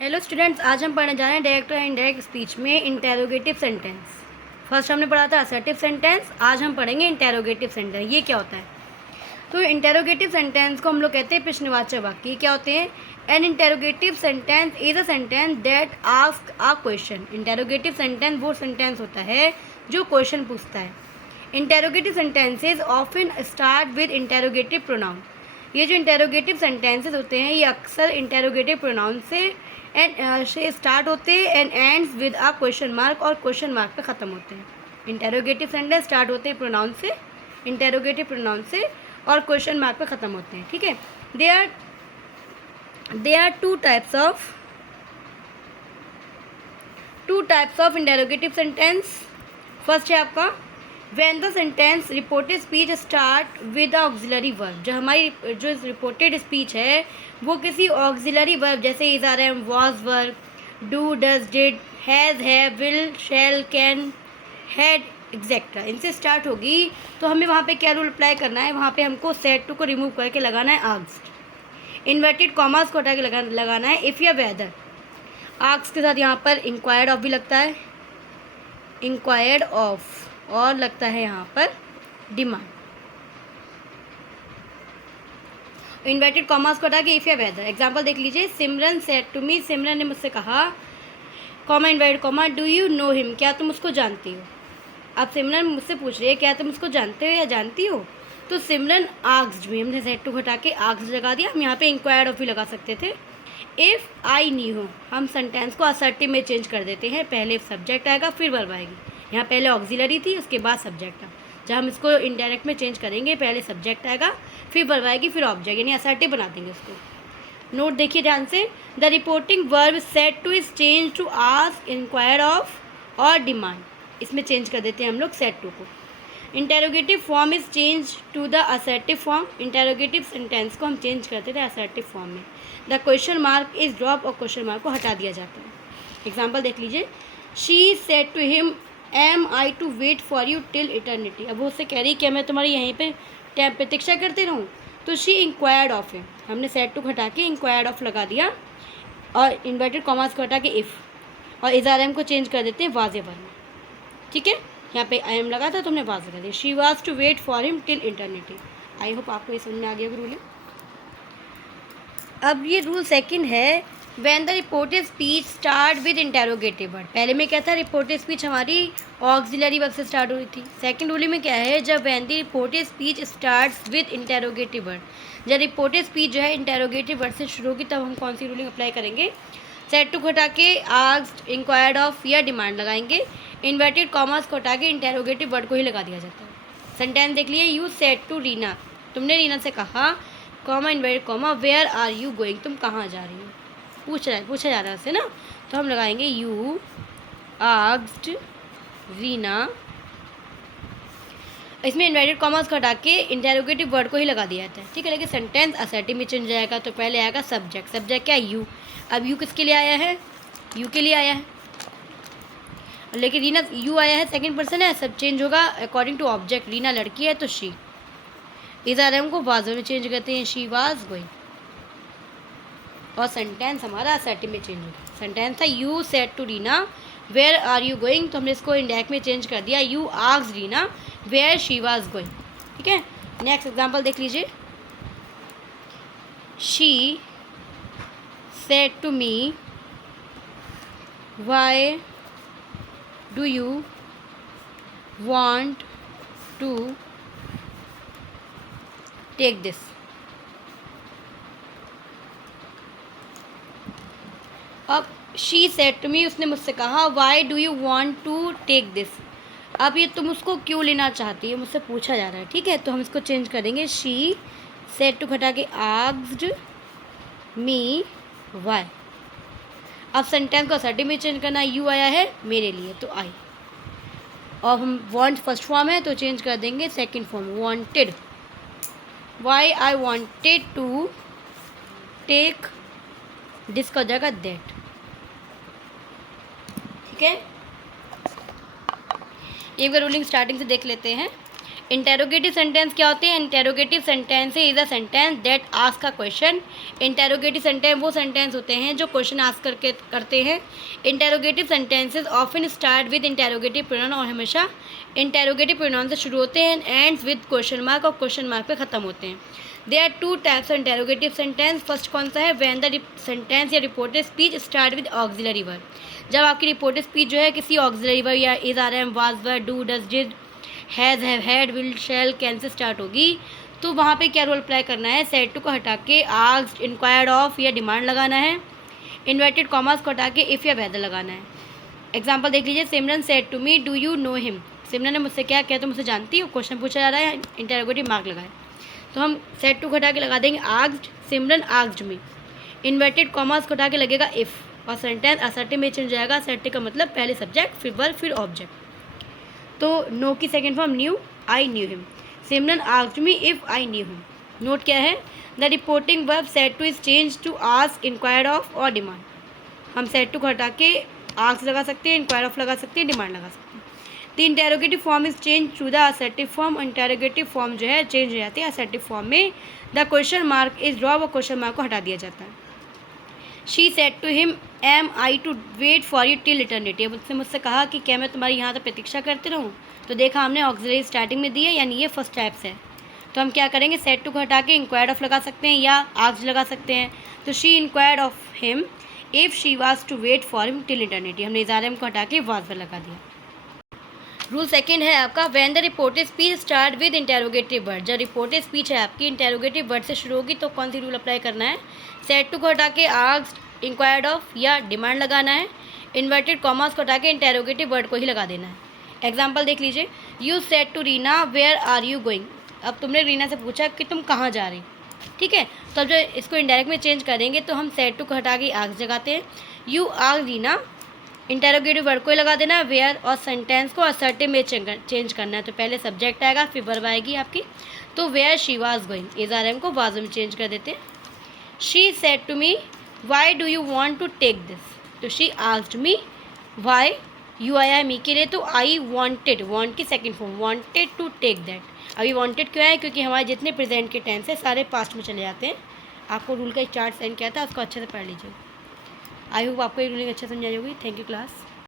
Hello students, आज हम पढ़ने जा रहे हैं डायरेक्ट और इनडायरेक्ट स्पीच में इंटेरोगेटिव सेंटेंस। फर्स्ट हमने पढ़ा था असर्टिव सेंटेंस, आज हम पढ़ेंगे इंटेरोगेटिव सेंटेंस। ये क्या होता है? तो इंटेरोगेटिव सेंटेंस को हम लोग कहते हैं प्रश्नवाचक वाक्य। क्या होते हैं? N interrogative sentence is a sentence that ask a question. Interrogative sentence वो सेंटेंस होता है जो क्वेश्चन पूछता है। Interrogative sentences often start with interrogative pronoun. ये जो इंटेरोगेटिव सेंटेंसेज होते हैं ये अक्सर इंटेरोगेटिव प्रोनाउन से स्टार्ट होते हैं and ends with a question mark, और क्वेश्चन मार्क पे ख़त्म होते हैं। इंटेरोगेटिव सेंटेंस स्टार्ट होते हैं प्रोनाउन से, इंटेरोगेटिव प्रोनाउन से, और क्वेश्चन मार्क पे ख़त्म होते हैं। ठीक है। They are two types of interrogative sentence. First है आपका when the sentence reported speech start with auxiliary verb. जो हमारी जो रिपोर्टेड स्पीच है वो किसी ऑक्सिलरी वर्ब जैसे is are am, was verb, do, does, did, has, have, will, shall, can, had, etcetera, इनसे स्टार्ट होगी। तो हमें वहाँ पे क्या रूल अप्लाई करना है? वहाँ पे हमको सेड टू को रिमूव करके लगाना है आस्क्ड। इन्वर्टेड कॉमास को हटा के लगाना है इफ़ या वेदर। आस्क्ड के साथ यहाँ पर इंक्वायर्ड ऑफ भी लगता है, इंक्वायर्ड ऑफ, और लगता है यहाँ पर डिमांड। इन्वर्टेड कॉमास को हटा के इफ़ या वेदर। एग्जाम्पल देख लीजिए, सिमरन सेड टू मी, सिमरन ने मुझसे कहा, comma inverted comma, do you know him, क्या तुम उसको जानती हो? अब सिमरन मुझसे पूछ रही है क्या तुम उसको जानते हो या जानती हो? तो सिमरन आस्क्ड मी, हमने सेड टू हटा के आस्क्ड लगा दिया। हम यहाँ पे इंक्वायर्ड ऑफ भी लगा सकते थे। इफ़ आई न्यू, हम सेंटेंस को असर्टिव में चेंज कर देते हैं। पहले सब्जेक्ट आएगा फिर वर्ब आएगी। यहाँ पहले ऑक्सिलरी थी, उसके बाद सब्जेक्ट था। जब हम इसको इनडायरेक्ट में चेंज करेंगे, पहले सब्जेक्ट आएगा फिर वर्ब आएगी फिर ऑब्जेक्ट, यानी असर्टिव बना देंगे उसको। नोट देखिए ध्यान से, the reporting verb said to is change to ask, inquire of और डिमांड। इसमें चेंज कर देते हैं हम लोग सेड टू को। Interrogative form is change to the assertive form. Interrogative sentence को हम चेंज करते थे असर्टिव फॉर्म में। The question mark is drop, और क्वेश्चन मार्क को हटा दिया जाता है। एग्जाम्पल देख लीजिए, she said to him, am I to wait for you till eternity. अब वो उससे कह रही क्या मैं तुम्हारी यहीं पे टैब प्रतीक्षा करते रहूँ? तो शी इंक्वायर्ड ऑफ है, हमने सेड टू हटा के इंक्वायर्ड ऑफ लगा दिया, और इन्वर्टेड कॉमास को हटा के इफ़, और इज़ार एम को चेंज कर देते हैं वाज़े वर्ब में। ठीक है, यहाँ पे आई एम लगा था तो हमने वाज़े कर दिया। She was to wait for him till eternity. I hope आपको ये समझ में आ गया रूल है। अब ये रूल सेकंड है, when the reported speech start with interrogative word. पहले में क्या था? रिपोर्टेड स्पीच हमारी ऑक्सिलरी वर्ब से स्टार्ट हो रही थी। सेकंड रूलिंग में क्या है? जब when the reported speech starts with interrogative word, जब रिपोर्टेड स्पीच जो है इंटेरोगेटिव वर्ड से शुरू होगी, तब हम कौन सी रूलिंग अप्लाई करेंगे? सेड टू को हटा के आस्क्ड, इंक्वायर्ड ऑफ या डिमांड लगाएंगे। इन्वर्टेड कॉमास को हटा के इंटेरोगेटिव वर्ड को ही लगा दिया जाता है। सेंटेंस देख लिए, यू सेड टू रीना, तुमने रीना से कहा, comma inverted comma, where are you going, तुम कहाँ जा रही हो? पूछा जा रहा है उससे ना, तो हम लगाएंगे यू आस्क्ड रीना। इसमें इन्वर्टेड कॉमास को हटा के इंटेरोगेटिव वर्ड को ही लगा दिया जाता है। ठीक है, लेकिन सेंटेंस असर्टिव में चेंज जाएगा। तो पहले आएगा सब्जेक्ट। सब्जेक्ट क्या? यू। अब यू किसके लिए आया है? यू के लिए आया है, लेकिन रीना यू आया है, सेकंड पर्सन है, सब चेंज होगा अकॉर्डिंग टू ऑब्जेक्ट। रीना लड़की है तो शी। इज़ार एम को वाज में चेंज करते हैं, शी वाज गोइंग, और सेंटेंस हमारा असर्टिव में चेंज होगा। सेंटेंस था you said to Reena, where are you going, तो हमने इसको इंडायरेक्ट में चेंज कर दिया, you asked Reena where she was going. ठीक है, नेक्स्ट एग्जांपल देख लीजिए, she said to me, why do you want to take this. अब शी सेड टू मी, उसने मुझसे कहा, why do you want to take this. अब ये तुम उसको क्यों लेना चाहती है, मुझसे पूछा जा रहा है। ठीक है, तो हम इसको चेंज करेंगे, शी सेड टू हटा के आस्क्ड मी वाई। अब सेंटेंस को असर्टिव में चेंज करना, यू आया है मेरे लिए तो आई, और हम वांट फर्स्ट फॉर्म है तो चेंज कर देंगे second form, wanted. Why I wanted to take this का हो जाएगा दैट। ठीक है, एक बार रूलिंग स्टार्टिंग से देख लेते हैं। इंटेरोगेटिव सेंटेंस क्या होते हैं? Interrogative sentence is a sentence that ask a question. Interrogative sentence वो सेंटेंस होते हैं जो क्वेश्चन आस्क करके करते हैं। Interrogative sentences often start with interrogative pronoun, और हमेशा इंटेरोगेटिव प्रोनाउन से शुरू होते हैं, एंड्स विद क्वेश्चन मार्क, और क्वेश्चन मार्क पे ख़त्म होते हैं। There are two types of interrogative sentence. First कौन सा है? व्हेन द सेंटेंस या reported speech start with auxiliary verb. जब आपकी रिपोर्टेड स्पीच जो है किसी ऑक्सिलरी वर्ब या is, are, am, was, were, do, does, did, has, have, had, will, shall, can से स्टार्ट होगी, तो वहाँ पे क्या रोल अप्लाई करना है? सेड टू को हटा के आस्क्ड, इंक्वायर्ड ऑफ या डिमांड लगाना है। इन्वर्टेड कॉमास को हटा के इफ़ या वेदर लगाना है। एग्जाम्पल देख लीजिए, Simran said to me do you know him. Simran ने मुझसे क्या किया? तुम मुझसे जानती हो? क्वेश्चन पूछा जा रहा है, इंटरोगेटिव मार्क लगाए, तो हम सेड टू को हटा के लगा देंगे आस्क्ड, सिमरन आस्क्ड मी। इन्वर्टेड कॉमास को हटा के लगेगा इफ़, और सेंटेंस असर्टिव में चेंज हो जाएगा। असर्टिव का मतलब पहले सब्जेक्ट, फिर वर्ब, फिर ऑब्जेक्ट। तो नो की second form knew, I knew him. Simran asked me if I knew him. Note क्या है? The reporting verb said to is change to ask, inquired of और डिमांड। हम सेड टू को हटा के आस्क लगा सकते हैं, इंक्वायर ऑफ लगा सकते हैं, डिमांड लगा सकते हैं। The interrogative form is change to the assertive form. Interrogative form जो है चेंज हो जाती है असर्टिव फॉर्म में। The question mark is drop, और क्वेश्चन मार्क को हटा दिया जाता है। She said to him am I to wait for you till eternity. अब उसने मुझसे कहा कि क्या मैं तुम्हारी यहाँ तक प्रतीक्षा करते रहूँ? तो देखा हमने ऑक्सिलरी स्टार्टिंग में दी है, यानी ये फर्स्ट टाइप्स है। तो हम क्या करेंगे? सेड टू को हटा के इंक्वायर्ड ऑफ लगा सकते हैं या आस्क्ड लगा सकते हैं। तो she inquired of him if she was to wait for him till eternity. हमने इज़ार को हटा के वाज पर लगा दिया। रूल सेकंड है आपका, when the reported speech start with interrogative word. जब रिपोर्टेड स्पीच है आपकी इंटेरोगेटिव वर्ड से शुरू होगी तो कौन सी रूल अप्लाई करना है? सेड टू को हटा के आस्क्ड, इंक्वायर्ड ऑफ या डिमांड लगाना है। इन्वर्टेड कॉमास को हटा के इंटेरोगेटिव वर्ड को ही लगा देना है। एग्जाम्पल देख लीजिए, you said to Reena where are you going. अब तुमने रीना से पूछा कि तुम कहाँ जा रही, ठीक है। तो अब जो इसको इनडायरेक्ट में चेंज करेंगे तो हम सेड टू को हटा के आस्क्ड लगाते हैं। You asked Reena, interrogative word को ही लगा देना है, वेयर, और सेंटेंस को असर्टिव में चेंज करना है। तो पहले सब्जेक्ट आएगा, फिर वर्ब आएगी आपकी। तो where she was going, is, are, am को वाज में चेंज कर देते हैं। She said to me why do you want to take this. तो she asked me why, you आया मी के लिए, तो आई वॉन्टेड, वॉन्ट की second form, wanted to take that. अभी वॉन्टेड क्यों है? क्योंकि हमारे जितने प्रेजेंट के टेंस है सारे पास्ट में चले जाते हैं। आपको रूल का एक चार्ट सेंड किया था, उसको अच्छे से पढ़ लीजिए। आई होप आपको ये रूलिंग अच्छा समझ आई होगी। Thank you class.